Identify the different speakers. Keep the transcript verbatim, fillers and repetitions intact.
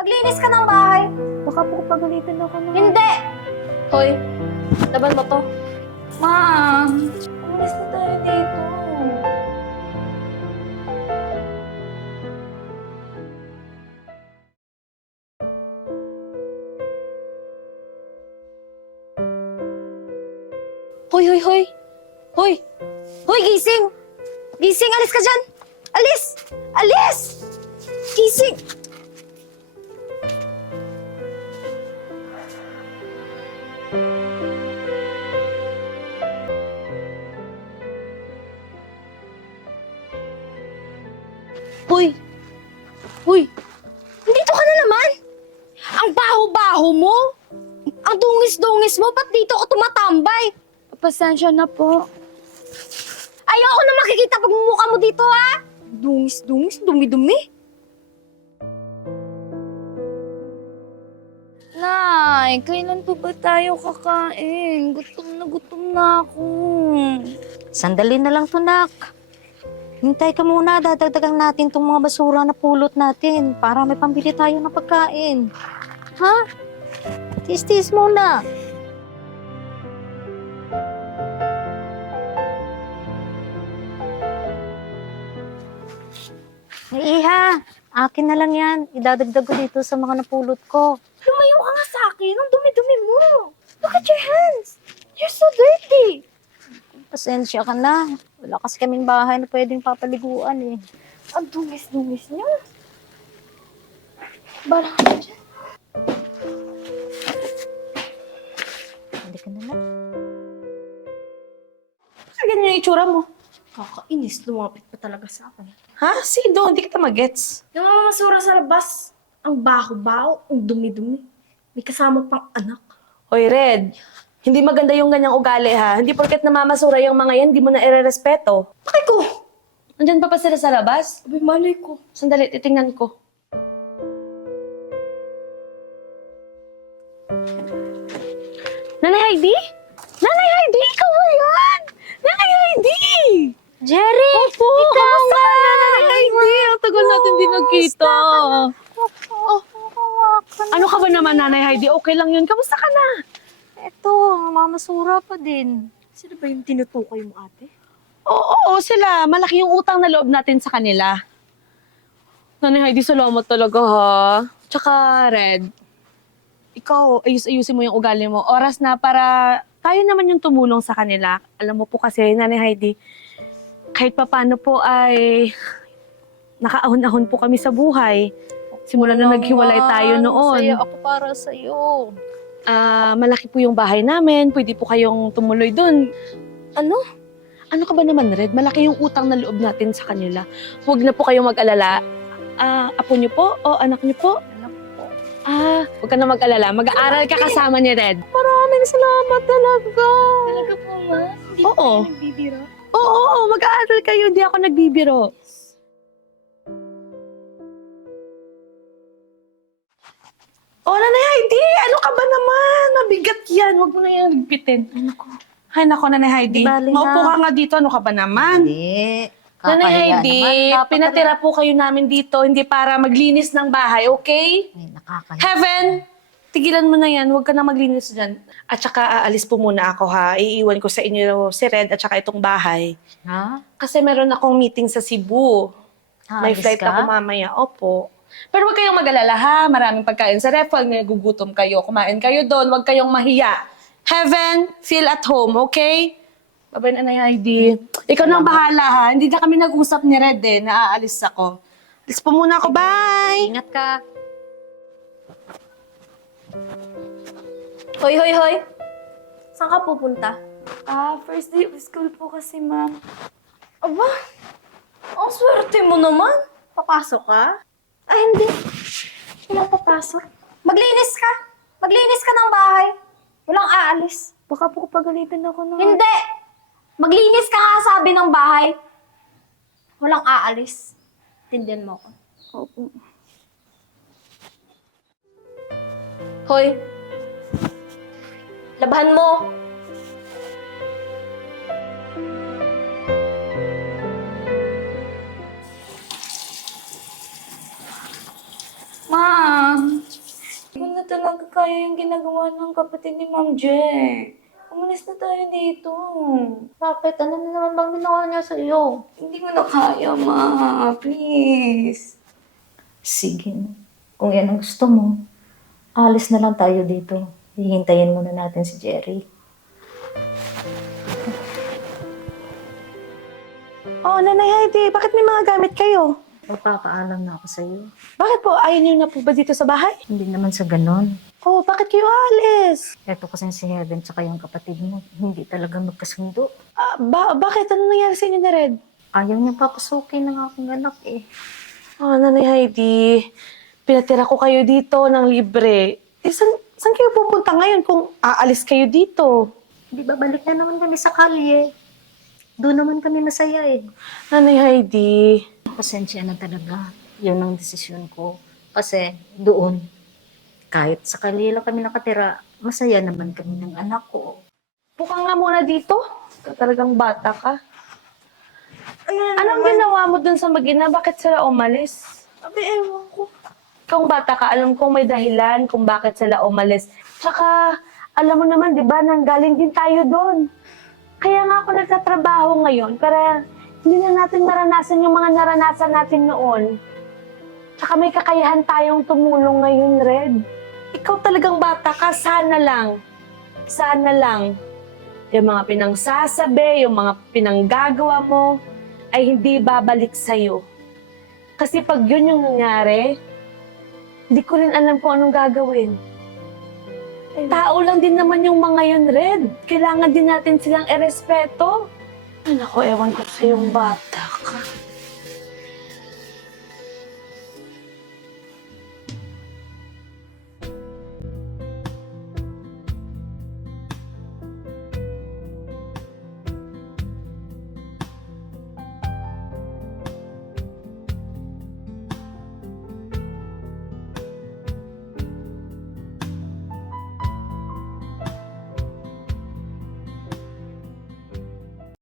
Speaker 1: Maglinis ka ng bahay.
Speaker 2: Baka po pagalitan ako ng...
Speaker 1: Hindi!
Speaker 2: Hoy, laban mo to.
Speaker 1: Ma'am, umalis na tayo dito.
Speaker 2: Hoy, hoy, hoy. Hoy,
Speaker 1: Hoy, gising! Gising, alis ka dyan! Alis! Alis! Gising!
Speaker 2: hoy. Hoy,
Speaker 1: Nandito ka na naman! Ang baho-baho mo! Ang dungis-dungis mo! Ba't dito ako tumatambay?
Speaker 2: pasensya na po.
Speaker 1: Ayoko na makikita pagmumukha mo dito, ha? Dungis-dungis, dumi-dumi.
Speaker 2: Nay, kailan pa ba tayo kakain? Gutom na gutom na ako.
Speaker 3: Sandali na lang to, nak. Hintay ka muna, dadagdagan natin tong mga basura na pulot natin para may pambili tayo ng pagkain. Ha? Tis-tis muna. Ay, Iha, akin na lang yan. Idadagdag ko dito sa mga napulot ko.
Speaker 1: Lumayo ka nga sa akin. Ang dumi-dumi mo. Look at your hands. You're so dirty.
Speaker 3: Pasensya ka na. Wala kasi kaming bahay na pwedeng papaliguan eh.
Speaker 1: Ang dungis-dungis niya. Bala ka dyan.
Speaker 3: Hindi ka na lang.
Speaker 4: Kasi ganyan yung itsura mo.
Speaker 1: Kakainis. Lumapit pa talaga sa akin.
Speaker 4: Ha? Sido, hindi kita magets.
Speaker 1: Yung mga masura sa labas. Ang baho-baho. Ang dumi-dumi. May kasama pang anak.
Speaker 4: Hoy, Red. Hindi maganda yung ganyang ugali, ha? Hindi porket namamasura yung mga yan, hindi mo na ire-respeto.
Speaker 1: Bakit ko?
Speaker 4: Andyan pa pa sila sa labas?
Speaker 1: Abay, malay ko.
Speaker 4: Sandali, titingnan ko. Nanay Heidi? Nanay Heidi, ikaw ba yan? Nanay Heidi!
Speaker 3: Jerry!
Speaker 4: Opo, kamusta ka na, Nanay Heidi? Ang tagal natin din nagkita. Ano ka ba naman, Nanay Heidi? Okay lang yun. Kamusta ka na?
Speaker 3: Eto, mamasura pa din.
Speaker 1: Sino ba yung tinutukoy mo, ate?
Speaker 4: Oo, oo, sila. Malaki yung utang na loob natin sa kanila. Nanay Heidi, salamat talaga, ha? Tsaka, Red, ikaw, ayus-ayusin mo yung ugali mo. Oras na para tayo naman yung tumulong sa kanila. Alam mo po kasi, Nanay Heidi, kahit papano po ay nakaahon-ahon po kami sa buhay. Simula na naghiwalay tayo noon.
Speaker 3: Masaya ako para sa'yo.
Speaker 4: Ah, malaki po yung bahay namin. Pwede po kayong tumuloy doon. Ano? Ano ka ba naman, Red? Malaki yung utang na loob natin sa kanila. Huwag na po kayong mag-alala. Ah, apo niyo po o anak niyo po?
Speaker 3: Anak po.
Speaker 4: Ah, huwag ka na mag-alala. Mag-aaral ka kasama ni Red.
Speaker 3: Maraming salamat talaga.
Speaker 1: Talaga po, ma? Hindi
Speaker 4: Oo.
Speaker 1: po kayo nagbibiro?
Speaker 4: Oo, oo, mag-aaral kayo. Hindi ako nagbibiro. Oh, Nanay Heidi! Ano ka ba naman? Mabigat yan. Huwag mo na yan ligpitin.
Speaker 3: Ay, naku.
Speaker 4: Ay, nako, Nanay Heidi.
Speaker 3: Di bali
Speaker 4: Maupo
Speaker 3: na.
Speaker 4: ka nga dito. Ano ka ba naman?
Speaker 3: Hindi.
Speaker 4: Nanay
Speaker 3: Kakahiya
Speaker 4: Heidi,
Speaker 3: naman. Dapat
Speaker 4: pinatira po kayo namin dito, hindi para maglinis ng bahay, okay?
Speaker 3: Ay, nakakahiya.
Speaker 4: Heaven, tigilan mo na yan. Huwag ka na maglinis dyan. At saka aalis po muna ako, ha? Iiwan ko sa inyo si Red at saka itong bahay.
Speaker 3: Ha?
Speaker 4: Kasi meron akong meeting sa Cebu. May
Speaker 3: Aalis
Speaker 4: flight
Speaker 3: ka?
Speaker 4: ako mamaya. Opo. Pero huwag kayong mag-alala, ha? Maraming pagkain sa ref. Huwag nagugutom kayo. Kumain kayo doon. Huwag kayong mahiya. Heaven, feel at home, okay? Babay na, Nanay Heidi. Ikaw na ang bahala, ha? Hindi na kami nag-usap ni Red, eh. Naaalis ako. Alis po muna ako. Bye!
Speaker 3: Ingat ka.
Speaker 1: Hoy, hoy, hoy! Saan ka pupunta?
Speaker 2: Ah, first day of school po kasi, ma'am.
Speaker 1: Aba, ang swerte mo naman. Papasok ka? Ay, hindi. Hindi na papasok. Maglinis ka. Maglinis ka ng bahay. Walang aalis.
Speaker 2: Baka po pagalitan ako ng...
Speaker 1: Hindi! Maglinis ka nga sabi ng bahay. Walang aalis. Tindihan mo ako.
Speaker 2: Opo.
Speaker 1: Hoy! Labahan mo!
Speaker 2: Ma'am! talaga kaya yung ginagawa ng kapatid ni Ma'am Je. Umalis na tayo dito.
Speaker 3: Bakit? Ano na naman bang ginawa niya sa iyo?
Speaker 2: Hindi ko na kaya, Ma. Please.
Speaker 3: Sige. Kung yan ang gusto mo, alis na lang tayo dito. Hihintayin muna natin si Jerry.
Speaker 4: Oh, Nanay Heidi, bakit may mga gamit kayo?
Speaker 3: Magpapaalam na ako sa iyo.
Speaker 4: Bakit po? Ayaw niyo na po ba dito sa bahay?
Speaker 3: Hindi naman sa ganon.
Speaker 4: Oh, bakit kayo alis?
Speaker 3: Eto kasi si Heaven tsaka yung kapatid mo, hindi talaga magkasundo.
Speaker 4: Ah, ba bakit? Ano nangyari sa inyo na Red?
Speaker 3: Ayaw niya papasukin ng aking anak eh.
Speaker 4: Oh, Nanay Heidi, pinatira ko kayo dito ng libre. Eh, saan, saan kayo pupunta ngayon kung aalis kayo dito?
Speaker 3: Di ba balik na naman kami sa kalye? Doon naman kami masaya eh.
Speaker 4: Nanay Heidi,
Speaker 3: Pasensya na talaga. Yun ang desisyon ko. Kasi doon, kahit sa kalye lang kami nakatira, masaya naman kami ng anak ko.
Speaker 4: puka nga muna dito. Talagang bata ka. Anong ginawa mo dun sa mag-ina? Bakit sila umalis?
Speaker 1: Abi, ewan ko.
Speaker 4: Kung bata ka, alam kong may dahilan kung bakit sila umalis. Tsaka, alam mo naman, di ba, nanggaling din tayo doon. Kaya nga ako nagtatrabaho ngayon para hindi na natin maranasan yung mga naranasan natin noon. Tsaka may kakayahan tayong tumulong ngayon, Red. Ikaw talagang bata ka, sana lang. Sana lang. Yung mga pinangsasabi, yung mga pinanggagawa mo, ay hindi babalik sa'yo. Kasi pag yun yung nangyari, hindi ko rin alam kung anong gagawin. Tao lang din naman yung mga yun, Red. Kailangan din natin silang erespeto. Ay, naku, ewan ko sa yung bata.